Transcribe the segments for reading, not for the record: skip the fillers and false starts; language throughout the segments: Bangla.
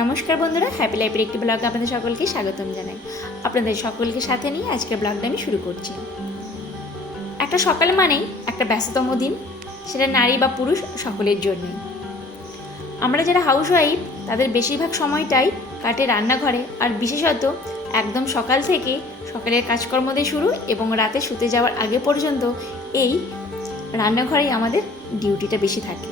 নমস্কার বন্ধুরা, হ্যাপি লাইফের একটি ব্লগে আপনাদের সকলকে স্বাগতম জানাই। আপনাদের সকলকে সাথে নিয়ে আজকের ব্লগটা আমি শুরু করছি। একটা সকাল মানেই একটা ব্যস্ততম দিন, সেটা নারী বা পুরুষ সকলের জন্যই। আমরা যারা হাউসওয়াইফ তাদের বেশিরভাগ সময়টাই কাটে রান্নাঘরে, আর বিশেষত একদম সকাল থেকে সকালের কাজকর্ম দিয়ে শুরু এবং রাতে শুতে যাওয়ার আগে পর্যন্ত এই রান্নাঘরেই আমাদের ডিউটিটা বেশি থাকে।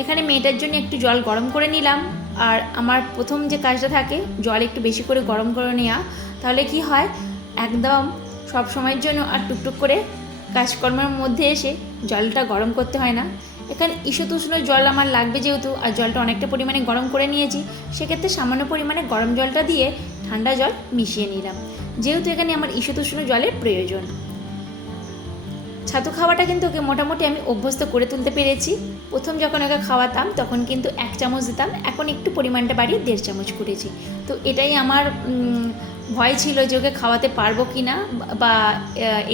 এখানে মেয়েটার জন্য একটু জল গরম করে নিলাম, আর আমার প্রথম যে কাজটা থাকে জল একটু বেশি করে গরম করে নেওয়া। তাহলে কি হয়, একদম সব সময়ের জন্য আর টুকটুক করে কাজকর্মের মধ্যে এসে জলটা গরম করতে হয় না। এখানে ঈষতুষ্ণ জল আমার লাগবে যেহেতু, আর জলটা অনেকটা পরিমাণে গরম করে নিয়েছি, সেক্ষেত্রে সামান্য পরিমাণে গরম জলটা দিয়ে ঠান্ডা জল মিশিয়ে নিলাম, যেহেতু এখানে আমার ঈষতুষ্ণ জলের প্রয়োজন। ছাতু খাওয়াটা কিন্তু ওকে মোটামুটি আমি অভ্যস্ত করে তুলতে পেরেছি। প্রথম যখন ওকে খাওয়াতাম তখন কিন্তু 1 চামচ দিতাম, এখন একটু পরিমাণটা বাড়িয়ে 1.5 চামচ করেছি। তো এটাই আমার ভয় ছিল যে ওকে খাওয়াতে পারবো কি না, বা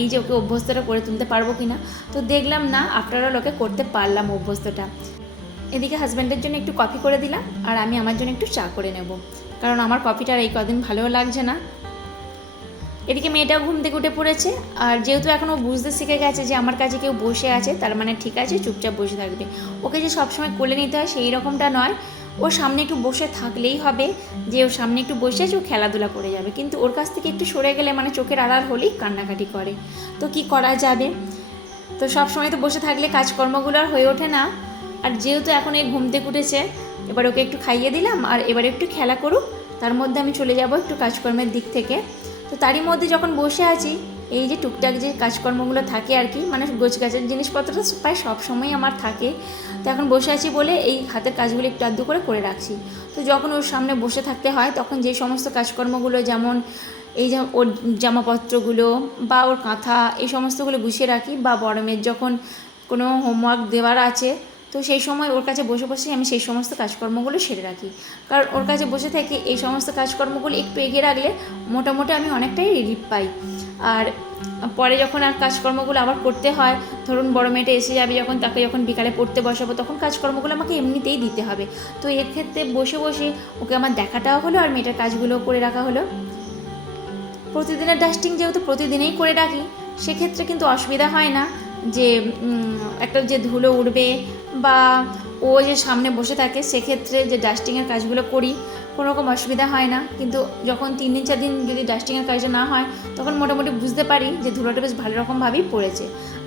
এই যে ওকে অভ্যস্তটা করে তুলতে পারবো কি না। তো দেখলাম না, আফটার অল ওকে করতে পারলাম অভ্যস্তটা। এদিকে হাজব্যান্ডের জন্য একটু কফি করে দিলাম, আর আমি আমার জন্য একটু চা করে নেব, কারণ আমার কফিটা আর এই কদিন ভালোও লাগছে না। এদিকে মেয়েটাও ঘুম থেকে উঠে পড়েছে, আর যেহেতু এখনও বুঝতে শিখে গেছে যে আমার কাছে কেউ বসে আছে তার মানে ঠিক আছে, চুপচাপ বসে থাকবে। ওকে যে সবসময় কোলে নিতে হয় সেই রকমটা নয়, ওর সামনে একটু বসে থাকলেই হবে, যে ওর সামনে একটু বসে আছে ও খেলাধুলা করে যাবে। কিন্তু ওর কাছ থেকে একটু সরে গেলে মানে চোখের আড়াল হলেই কান্নাকাটি করে। তো কি করা যাবে, তো সবসময় তো বসে থাকলে কাজকর্মগুলো আর হয়ে ওঠে না। আর যেহেতু এখন এই ঘুম থেকে উঠেছে, এবার ওকে একটু খাইয়ে দিলাম, আর এবার একটু খেলা করুক, তার মধ্যে আমি চলে যাব একটু কাজকর্মের দিক থেকে। তো তারই মধ্যে যখন বসে আছি, এই যে টুকটাক যে কাজকর্মগুলো থাকে আর কি, মানে গোছগাছের জিনিসপত্র তো প্রায় সবসময়ই আমার থাকে। তো এখন বসে আছি বলে এই হাতের কাজগুলো একটু আধটু করে রাখছি। তো যখন ওর সামনে বসে থাকতে হয় তখন যে সমস্ত কাজকর্মগুলো, যেমন এই যে ওর জামাপত্রগুলো বা ওর কাঁথা, এই সমস্তগুলো গুছিয়ে রাখি, বা বড় মেয়ের যখন কোনো হোমওয়ার্ক দেওয়ার আছে তো সেই সময় ওর কাছে বসে বসে আমি সেই সমস্ত কাজকর্মগুলো সেরে রাখি। কারণ ওর কাছে বসে থেকে এই সমস্ত কাজকর্মগুলো একটু এগিয়ে রাখলে মোটামুটি আমি অনেকটাই রিলিফ পাই। আর পরে যখন আর কাজকর্মগুলো আবার করতে হয়, ধরুন বড় মেয়েটা এসে যাবে যখন, তাকে যখন বিকালে পড়তে বসাবো তখন কাজকর্মগুলো আমাকে এমনিতেই দিতে হবে। তো এর ক্ষেত্রে বসে বসে ওকে আমার দেখাটাও হলো, আর মেয়েটার কাজগুলোও করে রাখা হলো। প্রতিদিনের ডাস্টিং যেহেতু প্রতিদিনেই করে রাখি, সেক্ষেত্রে কিন্তু অসুবিধা হয় না যে একটা যে ধুলো উঠবে বা ও যে সামনে বসে থাকে, সেক্ষেত্রে যে ডাস্টিংয়ের কাজগুলো করি কোনো রকম অসুবিধা হয় না। কিন্তু যখন 3 দিন 4 দিন যদি ডাস্টিংয়ের কাজটা না হয়, তখন মোটামুটি বুঝতে পারি যে ধুলোটা বেশ ভালো রকমভাবেই পড়েছে।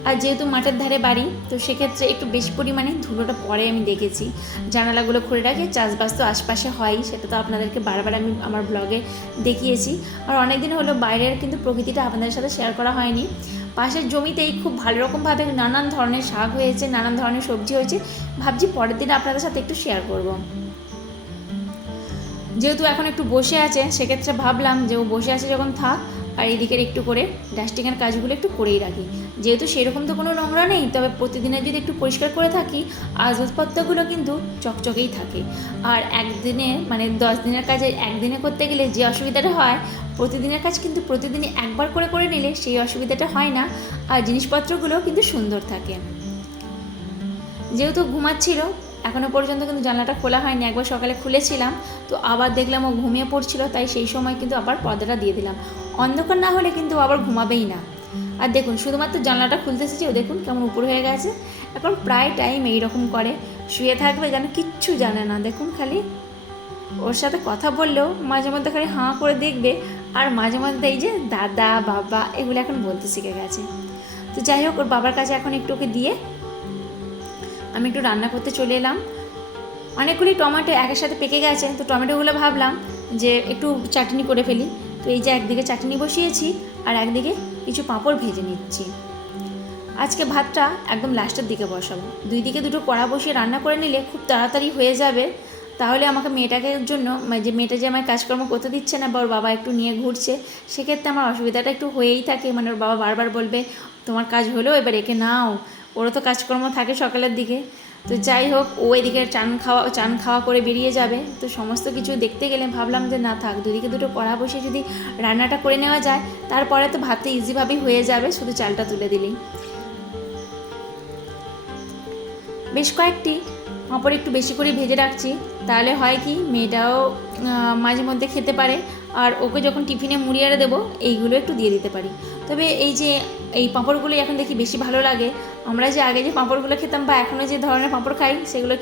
আর যেহেতু মাঠের ধারে বাড়ি, তো সেক্ষেত্রে একটু বেশি পরিমাণে ধুলোটা পরে আমি দেখেছি। জানালাগুলো খুলে রাখি, চাষবাস তো আশপাশে হয়ই, সেটা তো আপনাদেরকে বারবার আমি আমার ব্লগে দেখিয়েছি। আর অনেক দিন হলো বাইরের কিন্তু প্রকৃতিটা আপনাদের সাথে শেয়ার করা হয়নি। পাশের জমিতেই খুব ভালো রকমভাবে নানান ধরনের শাক হয়েছে, নানান ধরনের সবজি হয়েছে, ভাবছি পরের দিন আপনাদের সাথে একটু শেয়ার করব। যেহেতু এখন একটু বসে আছে, সেক্ষেত্রে ভাবলাম যে ও বসে আছে যখন থাক, আর এইদিকের একটু করে ডাস্টিংয়ের কাজগুলো একটু করেই রাখি। যেহেতু সেরকম তো কোনো নোংরা নেই, তবে প্রতিদিনের যদি একটু পরিষ্কার করে থাকি, আসবাবপত্রগুলো কিন্তু চকচকেই থাকে। আর একদিনে মানে 10 দিনের কাজে একদিনে করতে গেলে যে অসুবিধাটা হয়, প্রতিদিনের কাজ কিন্তু প্রতিদিনই একবার করে নিলে সেই অসুবিধাটা হয় না, আর জিনিসপত্রগুলো কিন্তু সুন্দর থাকে। যেহেতু ঘুমাচ্ছিল এখনও পর্যন্ত কিন্তু জানলাটা খোলা হয়নি, একবার সকালে খুলেছিলাম, তো আবার দেখলাম ও ঘুমিয়ে পড়ছিল, তাই সেই সময় কিন্তু আবার পর্দাটা দিয়ে দিলাম। অন্ধকার না হলে কিন্তু আবার ঘুমাবেই না। আর দেখুন, শুধুমাত্র জানলাটা খুলতে এসেছি, ও দেখুন কেমন উপর হয়ে গেছে। এখন প্রায় টাইম এইরকম করে, শুয়ে থাকবে যেন কিচ্ছু জানে না। দেখুন, খালি ওর সাথে কথা বললেও মাঝে মধ্যে খালি হাঁ করে দেখবে, আর মাঝে মধ্যে এই যে দাদা বাবা এগুলো এখন বলতে শিখে গেছে। তো যাই হোক, ওর বাবার কাছে এখন একটু ওকে দিয়ে আমি একটু রান্না করতে চলে এলাম। অনেকগুলি টমেটো একের সাথে পেকে গেছে, তো টমেটোগুলো ভাবলাম যে একটু চাটনি করে ফেলি। তো এই যে একদিকে চাটনি বসিয়েছি, আর একদিকে কিছু পাঁপড় ভেজে নিচ্ছি। আজকে ভাতটা একদম লাস্টের দিকে বসাবো, 2 দিকে 2টো কড়া বসিয়ে রান্না করে নিলে খুব তাড়াতাড়ি হয়ে যাবে। তাহলে আমাকে মেয়েটাকে জন্য, যে মেয়েটা যে আমার কাজকর্ম করতে দিচ্ছে না বা ওর বাবা একটু নিয়ে ঘুরছে, সেক্ষেত্রে আমার অসুবিধাটা একটু হয়েই থাকে। মানে ওর বাবা বারবার বলবে তোমার কাজ হলো, এবার একে নাও, ওরও তো কাজকর্ম থাকে সকালের দিকে। তো যাই হোক, ও এদিকে চান খাওয়া করে বেরিয়ে যাবে। তো সমস্ত কিছু দেখতে গেলে ভাবলাম যে না থাক, 2 দিকে 2টো কড়া বসে যদি রান্নাটা করে নেওয়া যায়, তারপরে তো ভাতটা ইজিভাবেই হয়ে যাবে, শুধু চালটা তুলে দিলেই। বেশ কয়েকটি পাঁপড় একটু বেশি করে ভেজে রাখছি, তাহলে হয় কি মেয়েটাও মাঝে মধ্যে খেতে পারে, আর ওকে যখন টিফিনে মুড়িয়ে দেবো এইগুলো একটু দিয়ে দিতে পারি। তবে এই যে এই পাঁপড়গুলোই এখন দেখি বেশি ভালো লাগে। আমরা যে আগে যে পাঁপড়গুলো খেতাম বা এখনও যে ধরনের পাঁপড় খাই সেগুলো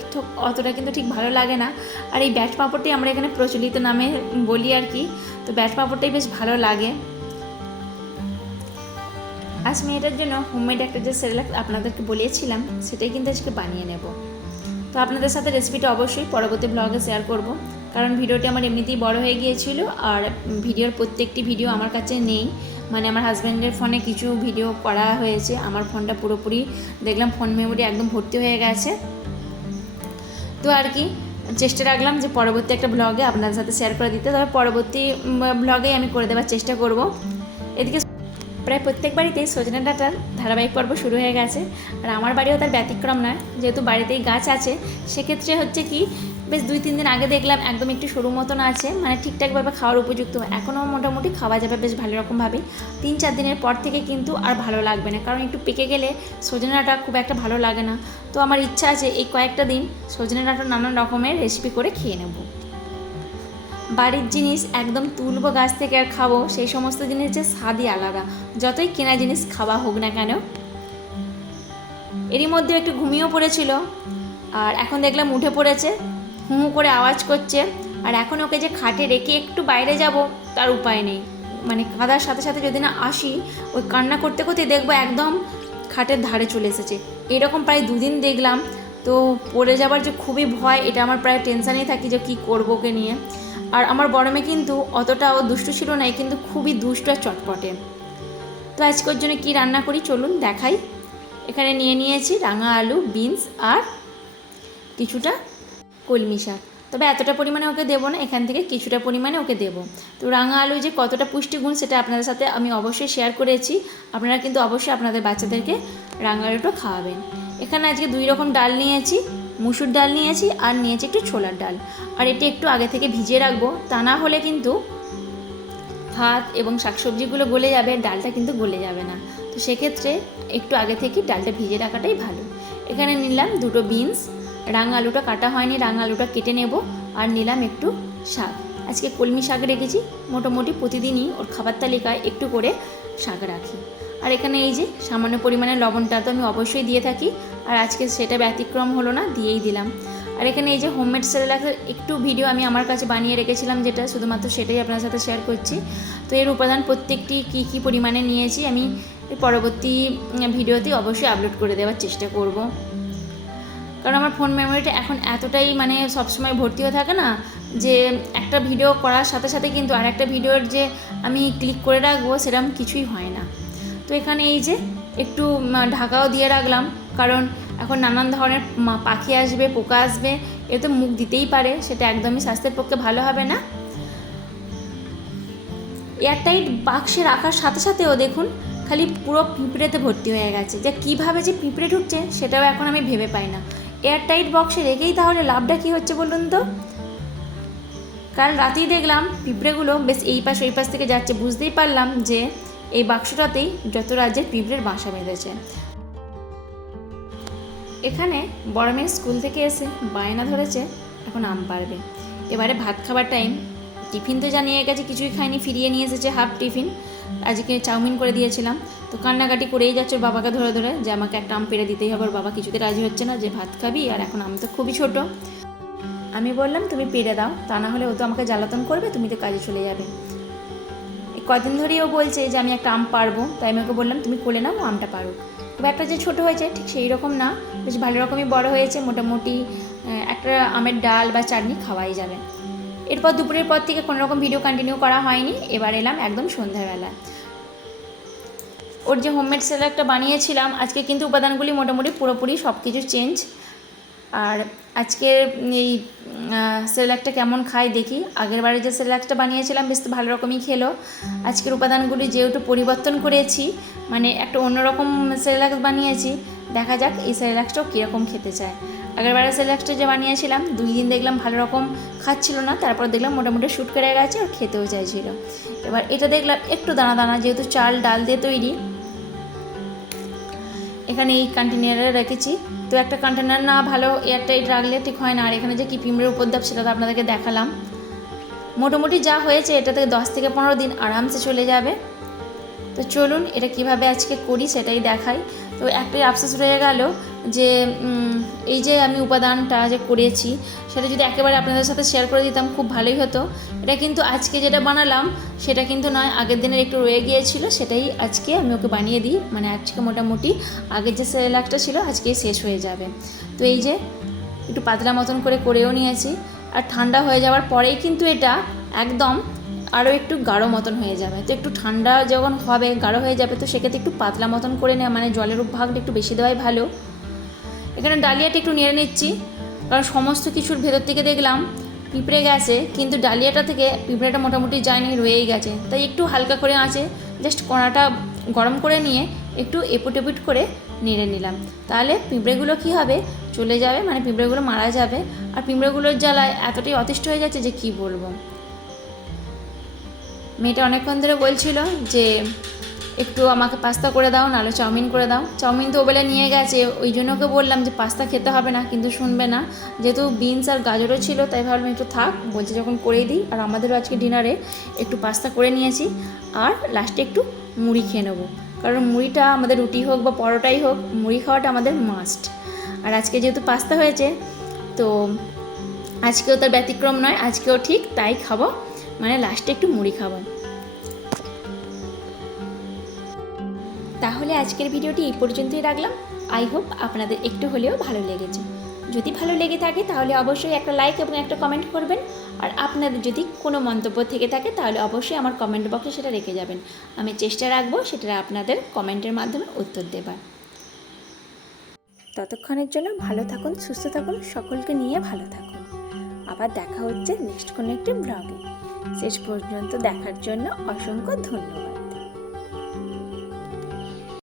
অতটা কিন্তু ঠিক ভালো লাগে না। আর এই ব্যাট পাঁপড়টি আমরা এখানে প্রচলিত নামে বলি আর কি। তো ব্যাট পাঁপড়টাই বেশ ভালো লাগে। আজ মেয়েটার জন্য হোমমেড একটা যে সেরেলাক আপনাদেরকে বলেছিলাম সেটাই কিন্তু আজকে বানিয়ে নেব। তো আপনাদের সাথে রেসিপিটা অবশ্যই পরবর্তী ব্লগে শেয়ার করব, কারণ ভিডিওটি আমার এমনিতেই বড় হয়ে গিয়েছিল আর ভিডিওর প্রত্যেকটি ভিডিও আমার কাছে নেই। মানে আমার হাজব্যান্ডের ফোনে কিছু ভিডিও করা হয়েছে, আমার ফোনটা পুরোপুরি দেখলাম ফোন মেমোরি একদম ভর্তি হয়ে গেছে। তো আর কি চেষ্টা রাখলাম যে পরবর্তী একটা ব্লগে আপনাদের সাথে শেয়ার করে দিতে, তবে পরবর্তী ব্লগেই আমি করে দেওয়ার চেষ্টা করব। এদিকে প্রায় প্রত্যেক বাড়িতেই সজনে ডাঁটার ধারাবাহিক পর্ব শুরু হয়ে গেছে, আর আমার বাড়িও তার ব্যতিক্রম নয়। যেহেতু বাড়িতেই গাছ আছে সেক্ষেত্রে হচ্ছে কি বেশ 2-3 দিন আগে দেখলাম একদম একটু সরু মতন আছে, মানে ঠিকঠাকভাবে খাওয়ার উপযুক্ত। এখনও মোটামুটি খাওয়া যাবে বেশ ভালো রকমভাবে। 3-4 দিনের পর থেকে কিন্তু আর ভালো লাগবে না, কারণ একটু পেকে গেলে সজনে ডাঁটা খুব একটা ভালো লাগে না। তো আমার ইচ্ছা আছে এই কয়েকটা দিন সজনে ডাঁটার নানান রকমের রেসিপি করে খেয়ে নেব। বাড়ির জিনিস একদম তুলবো গাছ থেকে আর খাবো, সেই সমস্ত জিনিস যে স্বাদই আলাদা, যতই কেনা জিনিস খাওয়া হোক না কেন। এরই মধ্যে একটু ঘুমিয়েও পড়েছিল, আর এখন দেখলাম উঠে পড়েছে, হু হু করে আওয়াজ করছে। আর এখন ওকে যে খাটে রেখে একটু বাইরে যাব তার উপায় নেই, মানে কাঁদার সাথে সাথে যদি না আসি ওই কান্না করতে করতে দেখবো একদম খাটের ধারে চলে এসেছে। এরকম প্রায় 2 দিন দেখলাম। তো পড়ে যাবার যে খুবই ভয়, এটা আমার প্রায় টেনশানেই থাকি যে কী করবো ওকে নিয়ে। আর আমার বড় মেয়ে কিন্তু অতটাও দুষ্টু ছিল না, কিন্তু খুবই দুষ্ট আর চটপটে। তো আজকের জন্য কি রান্না করি চলুন দেখাই। এখানে নিয়ে নিয়েছি রাঙা আলু, বিনস আর কিছুটা কলমি শাক। তবে এতটা পরিমাণে ওকে দেবো না, এখান থেকে কিছুটা পরিমাণে ওকে দেবো। তো রাঙা আলু যে কতটা পুষ্টিগুণ সেটা আপনাদের সাথে আমি অবশ্যই শেয়ার করেছি। আপনারা কিন্তু অবশ্যই আপনাদের বাচ্চাদেরকে রাঙা আলুটা খাওয়াবেন। এখানে আজকে 2 রকম ডাল নিয়েছি, মুসুর ডাল নিয়েছি আর নিয়েছি একটু ছোলার ডাল। আর এটা একটু আগে থেকে ভিজিয়ে রাখবো, তা না হলে কিন্তু ভাত এবং শাকসবজিগুলো গলে যাবে, ডালটা কিন্তু গলে যাবে না। তো সেক্ষেত্রে একটু আগে থেকে ডালটা ভিজিয়ে রাখাটাই ভালো। এখানে নিলাম 2টো বিনস, রাঙা আলুটা কাটা হয়নি, রাঙা আলুটা কেটে নেব। আর নিলাম একটু শাক, আজকে কলমি শাক রেখেছি। মোটামুটি প্রতিদিনই ওর খাবার তালিকায় একটু করে শাক রাখি। আর এখানে এই যে সামান্য পরিমাণে লবণটা তো আমি অবশ্যই দিয়ে থাকি, আর আজকে সেটা ব্যতিক্রম হলো না, দিয়েই দিলাম। আর এখানে এই যে হোমমেড সেরেলাকের একটু ভিডিও আমি আমার কাছে বানিয়ে রেখেছিলাম, যেটা শুধুমাত্র সেটাই আপনার সাথে শেয়ার করছি। তো এর উপাদান প্রত্যেকটি কী কী পরিমাণে নিয়েছি আমি পরবর্তী ভিডিওতে অবশ্যই আপলোড করে দেওয়ার চেষ্টা করব, কারণ আমার ফোন মেমোরিটা এখন এতটাই মানে সবসময় ভর্তি হয়ে থাকে না, যে একটা ভিডিও করার সাথে সাথে কিন্তু আর একটা ভিডিওর যে আমি ক্লিক করে রাখবো সেরকম কিছুই হয় না। তো এখানে এই যে একটু ঢাকাও দিয়ে রাখলাম, কারণ এখন নানান ধরনের পাখি আসবে, পোকা আসবে, এ তো মুখ দিতেই পারে, সেটা একদমই স্বাস্থ্যের পক্ষে ভালো হবে না। এয়ারটাইট বাক্সে রাখার সাথে সাথেও দেখুন খালি পুরো পিঁপড়েতে ভর্তি হয়ে গেছে, যে কীভাবে যে পিঁপড়ে ঢুকছে সেটাও এখন আমি ভেবে পাই না। এয়ারটাইট বক্সে রেখেই তাহলে লাভটা কী হচ্ছে বলুন তো? কাল রাতেই দেখলাম পিঁপড়েগুলো বেশ এই পাশ ওই পাশ থেকে যাচ্ছে, বুঝতেই পারলাম যে এই বাক্সটাতেই যত রাজ্যের পিঁপড়ের বাসা বেঁধেছে। এখানে বড় মেয়ে স্কুল থেকে এসে বায়না ধরেছে এখন আম পারবে। এবারে ভাত খাবার টাইম, টিফিন তো জানিয়ে গেছে কিছুই খায়নি, ফিরিয়ে নিয়ে এসেছে হাফ টিফিন। আজকে চাউমিন করে দিয়েছিলাম, তো কান্নাকাটি করেই যাচ্ছে ওর বাবাকে ধরে ধরে যে আমাকে একটা আম পেড়ে দিতেই হবে। ওর বাবা কিছুতে রাজি হচ্ছে না, যে ভাত খাবি আর এখন আম তো খুবই ছোট। আমি বললাম তুমি পেড়ে দাও, তা না হলে ও তো আমাকে জ্বালাতন করবে, তুমি তো কাজে চলে যাবে। কদিন ধরেই ও বলছে যে আমি একটা আম পারবো, তাই আমি ওকে বললাম তুমি কোলে নাও, আমটা পারুক। খুব একটা যে ছোটো হয়েছে ঠিক সেই রকম না, বেশ ভালো রকমই বড় হয়েছে, মোটামুটি একটা আমের ডাল বা চাটনি খাওয়াই যাবে। এরপর দুপুরের পর থেকে কোনো রকম ভিডিও কন্টিনিউ করা হয়নি, এবার এলাম একদম সন্ধ্যাবেলা। ওর যে হোমমেড সেরেলাকটা বানিয়েছিলাম আজকে কিন্তু উপাদানগুলি মোটামুটি পুরোপুরি সব কিছু চেঞ্জ। আর আজকের এই সেরেলাকটা কেমন খাই দেখি। আগের বারে যে সেরেলাকটা বানিয়েছিলাম বেশ তো ভালো রকমই খেলো। আজকের উপাদানগুলি যেহেতু পরিবর্তন করেছি, মানে একটা অন্যরকম সেরেলাক বানিয়েছি, দেখা যাক এই সেরেলাকটাও কীরকম খেতে চায়। আগের বারে সেরেলাকটা যে বানিয়েছিলাম 2 দিন দেখলাম ভালো রকম খাচ্ছিল না, তারপর দেখলাম মোটামুটি শ্যুট করে গেছে আর খেতেও চাইছিল। এবার এটা দেখলাম একটু দানা দানা, যেহেতু চাল ডাল দিয়ে তৈরি, এখানে এই কন্টেনারে রেখেছি। তো একটা কন্টেনার না ভালো এয়ারটাইট রাখলে ঠিক হয় না। আর এখানে যে কি পিঁপড়ের উপদ্রব সেটা তো আপনাদেরকে দেখালাম। মোটামুটি যা হয়েছে এটা থেকে 10 থেকে 15 দিন আরামসে চলে যাবে। তো চলুন এটা কিভাবে আজকে করি সেটাই দেখাই। তো একটাই আফসোস রয়ে গেল যে এই যে আমি উপাদানটা যে করেছি সেটা যদি একেবারে আপনাদের সাথে শেয়ার করে দিতাম খুব ভালোই হতো। এটা কিন্তু আজকে যেটা বানালাম সেটা কিন্তু নয়, আগের দিনের একটু রয়ে গিয়েছিল, সেটাই আজকে আমি ওকে বানিয়ে দিই। মানে আজকে মোটামুটি আগের যে সেরেলাকটা ছিল আজকেই শেষ হয়ে যাবে। তো এই যে একটু পাতলা মতন করেও নিয়েছি। আর ঠান্ডা হয়ে যাওয়ার পরেই কিন্তু এটা একদম আরও একটু গাঢ় মতন হয়ে যাবে। তো একটু ঠান্ডা যখন হবে গাঢ় হয়ে যাবে তো সেক্ষেত্রে একটু পাতলা মতন করে নেওয়া, মানে জলের ভাগটা একটু বেশি দেওয়াই ভালো। এখানে ডালিয়াটা একটু নেড়ে নিচ্ছি, কারণ সমস্ত কিছুর ভেতর থেকে দেখলাম পিঁপড়ে গেছে, কিন্তু ডালিয়াটা থেকে পিঁপড়েটা মোটামুটি যায়নি, রয়েই গেছে। তাই একটু হালকা করে আঁচে জাস্ট কড়াটা গরম করে নিয়ে একটু এপুট এপুট করে নেড়ে নিলাম। তাহলে পিঁপড়েগুলো কী হবে, চলে যাবে, মানে পিঁপড়েগুলো মারা যাবে। আর পিঁপড়েগুলোর জ্বালায় এতটাই অতিষ্ঠ হয়ে যাচ্ছে যে কি বলবো। মেয়েটা অনেকক্ষণ ধরে বলছিল যে একটু আমাকে পাস্তা করে দাও, নাহলে চাউমিন করে দাও। চাউমিন তো ওবেলা নিয়ে গেছে, ওই জন্য ওকে বললাম যে পাস্তা খেতে হবে না, কিন্তু শুনবে না। যেহেতু বিনস আর গাজরও ছিল তাই ভাবলাম একটু থাক, বলছে যখন করেই দিই। আর আমাদেরও আজকে ডিনারে একটু পাস্তা করে নিয়েছি, আর লাস্টে একটু মুড়ি খেয়ে নেবো, কারণ মুড়িটা আমাদের রুটি হোক বা পরোটাই হোক, মুড়ি খাওয়াটা আমাদের মাস্ট। আর আজকে যেহেতু পাস্তা হয়েছে তো আজকেও তার ব্যতিক্রম নয়, আজকেও ঠিক তাই খাবো, মানে লাস্টে একটু মুড়ি খাবো। তাহলে আজকের ভিডিওটি এই পর্যন্তই রাখলাম। আই হোপ আপনাদের একটু হলেও ভালো লেগেছে। যদি ভালো লেগে থাকে তাহলে অবশ্যই একটা লাইক এবং একটা কমেন্ট করবেন। আর আপনাদের যদি কোনো মন্তব্য থেকে থাকে তাহলে অবশ্যই আমার কমেন্ট বক্সে সেটা রেখে যাবেন। আমি চেষ্টা রাখবো সেটা আপনাদের কমেন্টের মাধ্যমে উত্তর দেবার। ততক্ষণের জন্য ভালো থাকুন, সুস্থ থাকুন, সকলকে নিয়ে ভালো থাকুন। আবার দেখা হচ্ছে নেক্সট কোনো একটি ব্লগে। শেষ পর্যন্ত দেখার জন্য অসংখ্য ধন্যবাদ।